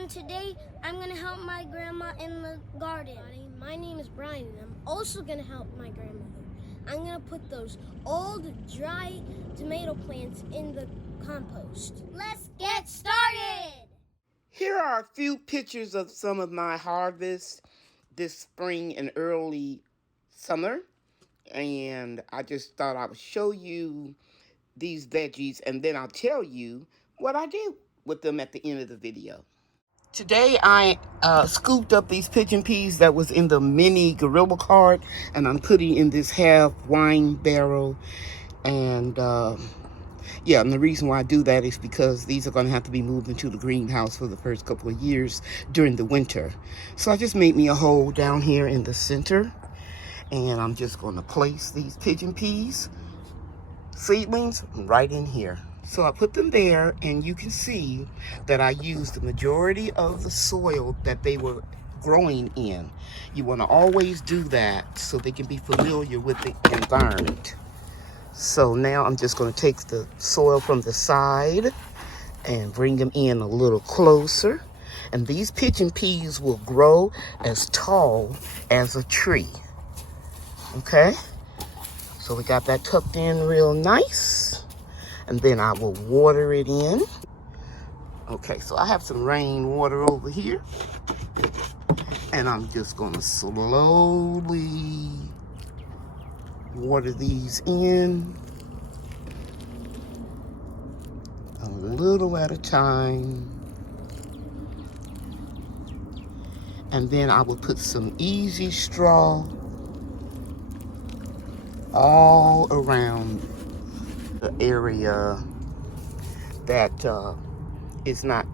and today I'm going to help my grandma in the garden. My name is Brian, and I'm also going to help my grandmother. I'm going to put those old, dry tomato plants in the compost. Let's get started! Here are a few pictures of some of my harvest this spring and early summer. And I just thought I would show you these veggies, and then I'll tell you what I did with them at the end of the video. Today I scooped up these pigeon peas that was in the mini gorilla cart, and I'm putting in this half wine barrel. And yeah, and the reason why I do that is because these are going to have to be moved into the greenhouse for the first couple of years during the winter. So I just made me a hole down here in the center, and I'm just going to place these pigeon peas seedlings right in here. So I put them there, and you can see that I used the majority of the soil that they were growing in. You want to always do that so they can be familiar with the environment. So now I'm just going to take the soil from the side and bring them in a little closer. And these pigeon peas will grow as tall as a tree. Okay? So we got that tucked in real nice. And then I will water it in. Okay, so I have some rainwater over here. And I'm just going to slowly water these in. A little at a time. And then I will put some easy straw all around the area that is not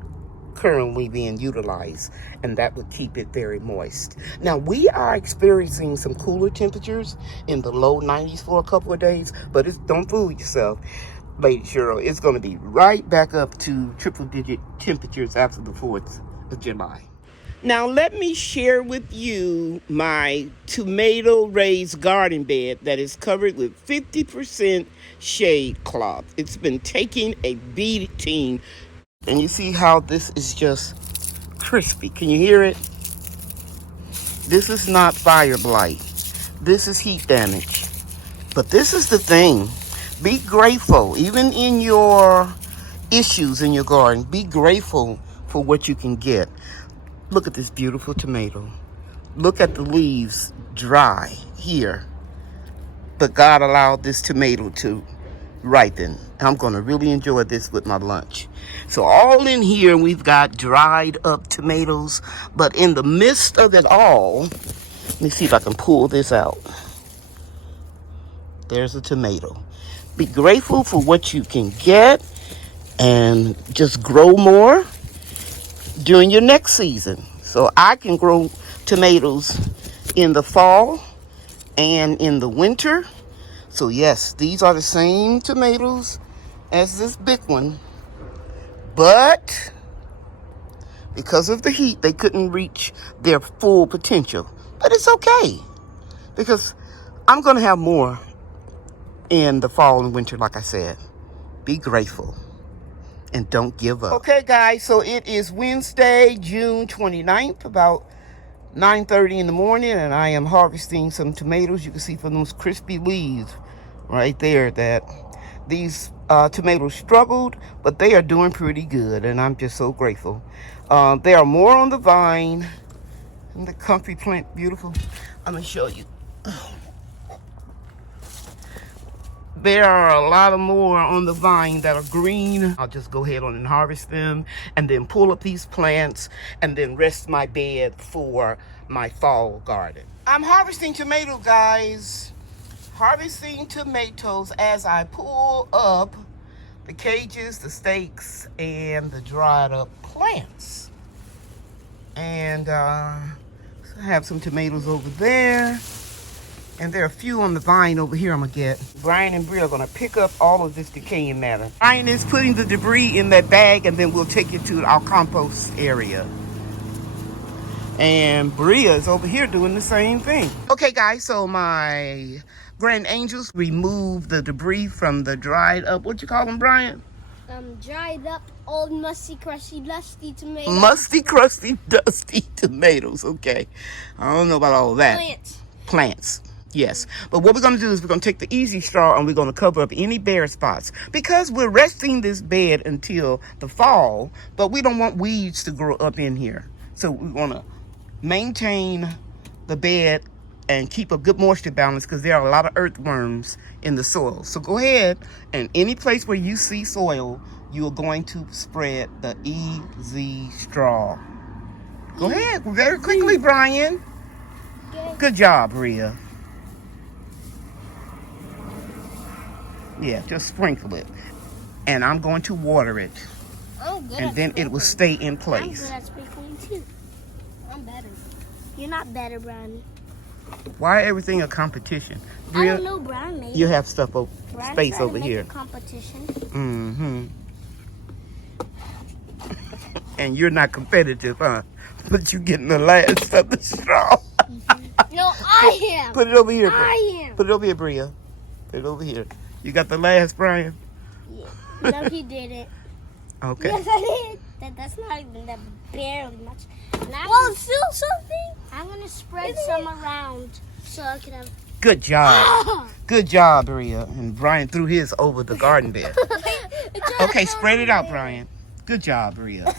currently being utilized, and that would keep it very moist. Now we are experiencing some cooler temperatures in the low 90s for a couple of days, but don't fool yourself, Lady Cheryl. It's going to be right back up to triple-digit temperatures after the 4th of July. Now let me share with you my tomato raised garden bed that is covered with 50% shade cloth. It's been taking a beating, and you see how this is just crispy. Can you hear it? This is not fire blight. This is heat damage. But this is the thing. Be grateful, even in your issues in your garden. Be grateful for what you can get. Look at this beautiful tomato. Look at the leaves dry here. But God allowed this tomato to ripen. I'm going to really enjoy this with my lunch. So all in here, we've got dried up tomatoes. But in the midst of it all, let me see if I can pull this out. There's a tomato. Be grateful for what you can get and just grow more during your next season. So I can grow tomatoes in the fall and in the winter. So yes, these are the same tomatoes as this big one, but because of the heat, they couldn't reach their full potential. But it's okay, because I'm going to have more in the fall and winter, like I said. Be grateful and don't give up. Okay, guys, so it is Wednesday, June 29th, about 9:30 in the morning, and I am harvesting some tomatoes. You can see from those crispy leaves right there that these tomatoes struggled, but they are doing pretty good, and I'm just so grateful. There are more on the vine. Isn't the comfy plant beautiful? I'm going to show you. There are a lot of more on the vine that are green. I'll just go ahead on and harvest them, and then pull up these plants, and then rest my bed for my fall garden. I'm harvesting tomatoes, guys. Harvesting tomatoes as I pull up the cages, the stakes, and the dried up plants. And I have some tomatoes over there. And there are a few on the vine over here I'm going to get. Brian and Bria are going to pick up all of this decaying matter. Brian is putting the debris in that bag, and then we'll take it to our compost area. And Bria is over here doing the same thing. Okay, guys, so my grand angels removed the debris from the dried up, what you call them, Brian? dried up, old, musty, crusty, dusty tomatoes. Musty, crusty, dusty tomatoes. Okay. I don't know about all that. Plants. Yes. But what we're going to do is we're going to take the easy straw and we're going to cover up any bare spots. Because we're resting this bed until the fall, but we don't want weeds to grow up in here. So we want to maintain the bed and keep a good moisture balance because there are a lot of earthworms in the soil. So go ahead, and any place where you see soil, you are going to spread the easy straw. Go ahead, very quickly, Brian. Good job, Rhea. Yeah, just sprinkle it. And I'm going to water it. And then it will stay in place. I'm good at sprinkling too. I'm better. You're not better, Brian. Why everything a competition? I don't know, Brian made you have stuff space over make here. A competition. Mm-hmm. And you're not competitive, huh? But you getting the last of the straw. No, I am. Put it over here. I am. Put it over here, Bria. Put it over here. You got the last, Brian? Yeah. No, he didn't. Okay. Yes, I did. That's not even that barely much. Well, it's still something. I'm gonna spread some around so I can have. Good job. Good job, Bria. And Brian threw his over the garden bed. Okay, spread it out, Brian. Good job, Bria.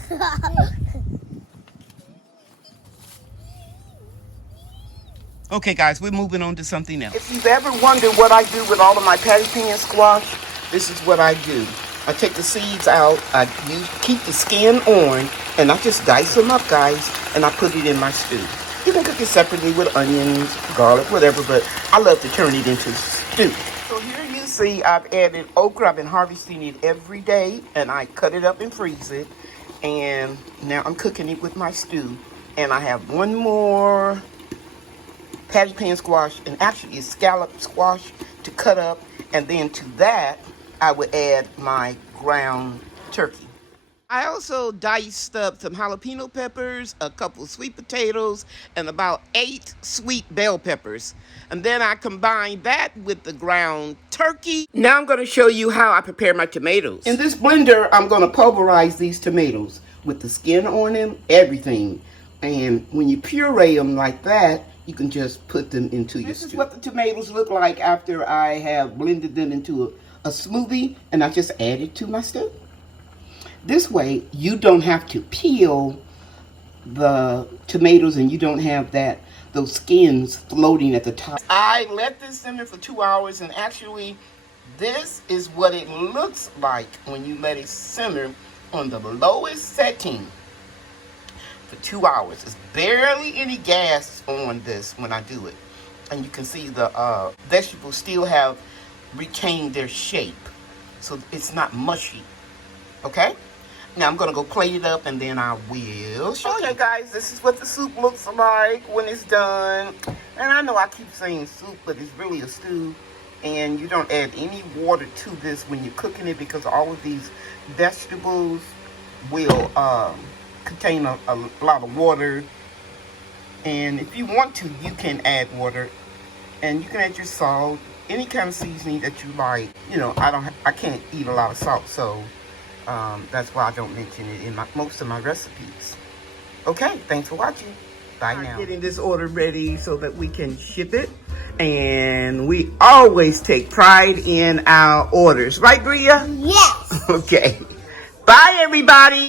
Okay, guys, we're moving on to something else. If you've ever wondered what I do with all of my patty pan squash, this is what I do. I take the seeds out, keep the skin on, and I just dice them up, guys, and I put it in my stew. You can cook it separately with onions, garlic, whatever, but I love to turn it into stew. So here you see I've added okra. I've been harvesting it every day, and I cut it up and freeze it. And now I'm cooking it with my stew. And I have one more patty pan squash, and actually it's scallop squash to cut up, and then to that I would add my ground turkey. I also diced up some jalapeno peppers, a couple of sweet potatoes, and about 8 sweet bell peppers. And then I combined that with the ground turkey. Now I'm going to show you how I prepare my tomatoes. In this blender, I'm going to pulverize these tomatoes with the skin on them, everything. And when you puree them like that, you can just put them into your stew. This is what the tomatoes look like after I have blended them into a smoothie, and I just add it to my stew. This way, you don't have to peel the tomatoes, and you don't have those skins floating at the top. I let this simmer for 2 hours, and actually, this is what it looks like when you let it simmer on the lowest setting for 2 hours. There's barely any gas on this when I do it. And you can see the vegetables still have retained their shape. So it's not mushy. Okay? Now I'm going to go plate it up and then I will show you. Okay, guys, this is what the soup looks like when it's done. And I know I keep saying soup, but it's really a stew. And you don't add any water to this when you're cooking it because all of these vegetables will contain a lot of water. And if you want to, you can add water. And you can add your salt, any kind of seasoning that you like. You know, I can't eat a lot of salt, so that's why I don't mention it in most of my recipes. Okay, thanks for watching. Bye now. Getting this order ready so that we can ship it. And we always take pride in our orders. Right, Bria? Yes. Okay. Bye, everybody.